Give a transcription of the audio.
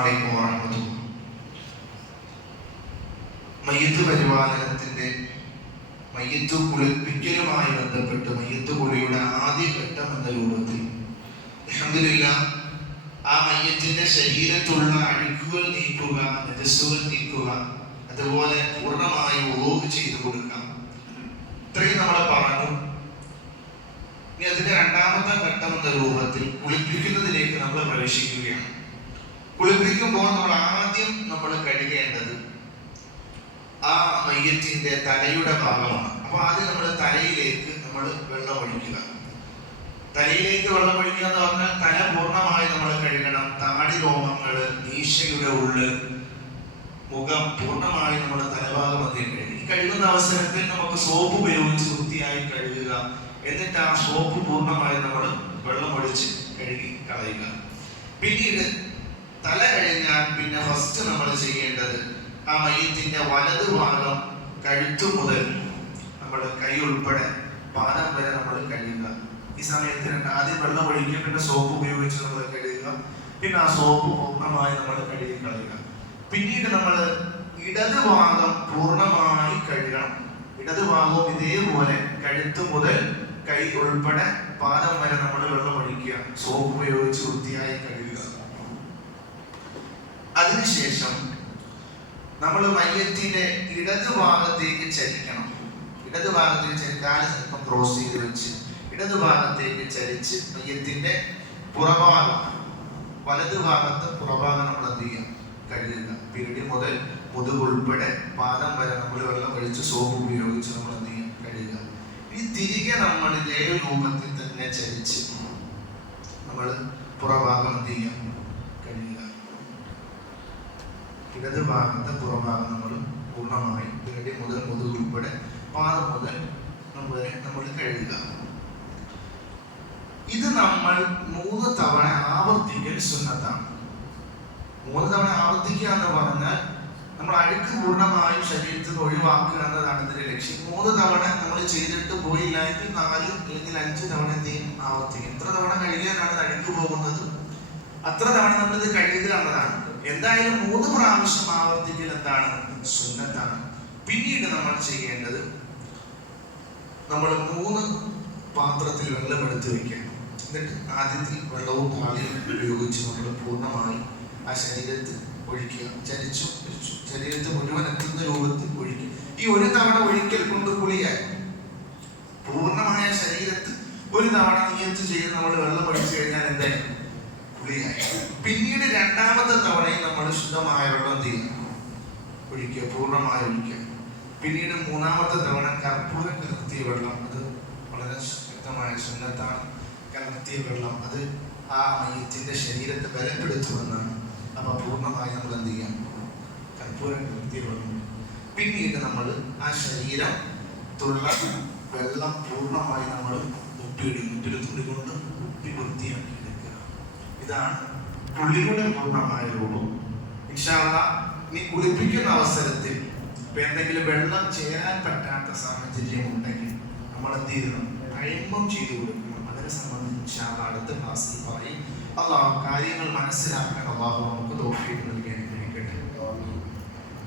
അലൈക്കും വറഹ്മത്തുള്ളാഹി. മയ്യത്ത് പരിപാലനത്തിന്റെ മയ്യത്ത് കുളിപ്പിക്കലുമായി ബന്ധപ്പെട്ട് മയ്യത്ത് കുളിയുടെ ആദ്യ ഘട്ടം എന്ന രൂപത്തിൽ. അൽഹംദുലില്ലാ ആ മയ്യത്തിന്റെ ശരീരത്തുള്ള അഴുക്കുകൾ നീക്കുക നജസ്സുകൾ നീക്കുക അതുപോലെ പൂർണമായി ഉളവ് ചെയ്തു കൊടുക്കാം. ഇത്രയും നമ്മൾ പറഞ്ഞു. ഇനി അതിന്റെ രണ്ടാമത്തെ ഘട്ടം എന്ന രൂപത്തിൽ കുളിപ്പിക്കുന്നതിലേക്ക് നമ്മൾ പ്രവേശിക്കുകയാണ്. കുളിപ്പിക്കുമ്പോൾ നമ്മൾ ആദ്യം നമ്മൾ കഴുകേണ്ടത് ആ മയ്യത്തിന്റെ തലയുടെ ഭാഗമാണ്. അപ്പൊ ആദ്യം നമ്മൾ തലയിലേക്ക് നമ്മൾ വെള്ളം ഒഴിക്കുക. തലയിലേക്ക് വെള്ളം ഒഴിക്കുക എന്ന് പറഞ്ഞാൽ തല പൂർണമായി നമ്മൾ കഴുകണം. താടി രോമങ്ങൾ മീശയുടെ ഉള്ള് മുഖം പൂർണമായി നമ്മൾ തലഭാഗം അധികം കഴുകി. കഴുകുന്ന അവസരത്തിൽ നമുക്ക് സോപ്പ് ഉപയോഗിച്ച് വൃത്തിയായി കഴുകുക. എന്നിട്ട് ആ സോപ്പ് പൂർണമായി നമ്മൾ വെള്ളം ഒഴിച്ച് കഴുകി കളയുക. പിന്നീട് തല കഴിഞ്ഞാൽ പിന്നെ ഫസ്റ്റ് നമ്മൾ ചെയ്യേണ്ടത് ആ മയ്യത്തിന്റെ വലതു ഭാഗം കഴുത്തു മുതൽ നമ്മുടെ കൈ ഉൾപ്പെടെ പാദം വരെ നമ്മൾ കഴുകുക. ഈ സമയത്ത് രണ്ട് ആദ്യം വെള്ളം ഒഴിക്കുക പിന്നെ സോപ്പ് ഉപയോഗിച്ച് നമ്മൾ കഴുകുക. പിന്നെ ആ സോപ്പ് പൂർണമായി നമ്മൾ കഴുകി കളയുക. പിന്നീട് നമ്മൾ ഇടത് ഭാഗം പൂർണമായി കഴുകണം. ഇടത് ഭാഗവും ഇതേപോലെ കഴുത്ത് മുതൽ കൈ ഉൾപ്പെടെ പാദം വരെ നമ്മൾ വെള്ളം ഒഴിക്കുക. സോപ്പ് ഉപയോഗിച്ച് വൃത്തിയായി കഴുകുക. അതിനുശേഷം നമ്മൾ മയ്യത്തിന്റെ ഇടത് ഭാഗത്തേക്ക് ചലിക്കണം ഇടത് ഭാഗത്തേക്ക് ചലിക്കാൽ കാൽ സ്വല്പം ക്രോസ് ചെയ്ത് വെച്ച് ഇടത് ഭാഗത്തേക്ക് ചലിച്ച് മയ്യത്തിന്റെ പുറഭാഗം വലത് ഭാഗത്ത് പുറഭാഗം നമ്മൾ എന്ത് ചെയ്യാം? കഴുകുക. പിരടി മുതൽ മുതുക് ഉൾപ്പെടെ പാദം വരെ നമ്മൾ വെള്ളം ഒഴിച്ച് സോപ്പ് ഉപയോഗിച്ച് നമ്മൾ എന്ത് ചെയ്യാം? കഴുകുക. ഇനി തിരികെ നമ്മൾ ഇതേ രൂപത്തിൽ തന്നെ ചലിച്ച് നമ്മൾ പുറഭാഗം എന്ത് ചെയ്യാം? കഴുകുക. ഇടത് ഭാഗത്തെ പുറഭാഗം നമ്മൾ പൂർണമായി. പിരടി മുതൽ മുതൽ ഉൾപ്പെടെ പാദം മുതൽ നമ്മൾ നമ്മൾ കഴുകുക. ഇത് നമ്മൾ മൂന്ന് തവണ ആവർത്തിക്കൽ സുന്നത്താണ്. മൂന്ന് തവണ ആവർത്തിക്കുക എന്ന് പറഞ്ഞാൽ നമ്മൾ അഴുക്ക് പൂർണമായും ശരീരത്തിൽ നിന്ന് ഒഴിവാക്കുക എന്നതാണ് ഇതിന്റെ ലക്ഷ്യം. മൂന്ന് തവണ നമ്മൾ ചെയ്തിട്ട് പോയില്ല എങ്കിൽ നാല് അല്ലെങ്കിൽ അഞ്ച് തവണ എന്ത് ചെയ്യും ആവർത്തിക്കും. എത്ര തവണ കഴുകിയാലാണ് അഴുക്ക് പോകുന്നത്? അത്ര തവണ നമ്മൾ ഇത് കഴുകുക എന്നതാണ്. എന്തായാലും മൂന്ന് പ്രാവശ്യം ആവർത്തിക്കൽ എന്താണ്? സുന്നത്താണ്. പിന്നീട് നമ്മൾ ചെയ്യേണ്ടത് നമ്മൾ മൂന്ന് പാത്രത്തിൽ വെള്ളം എടുത്ത് വെക്കണം. എന്നിട്ട് ആദ്യത്തിൽ വെള്ളവും പാലിയും ഉപയോഗിച്ച് നമ്മൾ പൂർണമായി ആ ശരീരത്തിൽ ഒഴിക്കുക. ചരിച്ചു ചരിച്ചു ശരീരത്തിൽ മുഴുവൻ എത്തുന്ന രൂപത്തിൽ ഒഴിക്കുക. ഈ ഒരു തവണ ഒഴിക്കൽ കൊണ്ട് കുളിയായി. പൂർണമായ ശരീരത്തിൽ ഒരു തവണ നിയത്ത് ചെയ്ത് നമ്മൾ വെള്ളം ഒഴിച്ചു കഴിഞ്ഞാൽ എന്തായാലും കുളിയായി. പിന്നീട് രണ്ടാമത്തെ തവണയും നമ്മൾ ശുദ്ധമായ വെള്ളം എന്ത് ഒഴിക്കുക പൂർണമായി ഒഴിക്കുക. പിന്നീട് മൂന്നാമത്തെ തവണ കർപ്പൂരം കലർത്തിയ വെള്ളം അത് വളരെ ശക്തമായ സുന്നത്താണ്. കലർത്തിയ വെള്ളം അത് ആ മയത്തിന്റെ ശരീരത്തെ ബലപ്പെടുത്തുമെന്നാണ്. അപ്പം പൂർണമായി നമ്മൾ എന്ത് ചെയ്യാം? കർപ്പൂരം കലർത്തിയ വെള്ളം. പിന്നീട് നമ്മൾ ആ ശരീരം തുള്ള വെള്ളം പൂർണമായി നമ്മൾ മുട്ടിയിടും മുട്ടിൽ കൊണ്ട് ഉപ്പി വൃത്തിയാക്കി എടുക്കുക. ഇതാണ് പുള്ളിയുടെ പൂർണമായ രൂപം നീ കുളിപ്പിക്കുന്ന അവസരത്തിൽ ഇപ്പൊ എന്തെങ്കിലും വെള്ളം ചേരാൻ പറ്റാത്ത സാഹചര്യം ഉണ്ടെങ്കിൽ നമ്മൾ എന്ത് ചെയ്യണം? അയമ്പം ചെയ്തു കൊടുക്കണം. അതിനെ സംബന്ധിച്ച് ഇൻഷാല്ല അടുത്ത ക്ലാസ്സിൽ പറയും. അള്ളാഹു കാര്യങ്ങൾ മനസ്സിലാക്കാൻ അള്ളാഹു നമുക്ക് തോഫിയിട്ട് നൽകി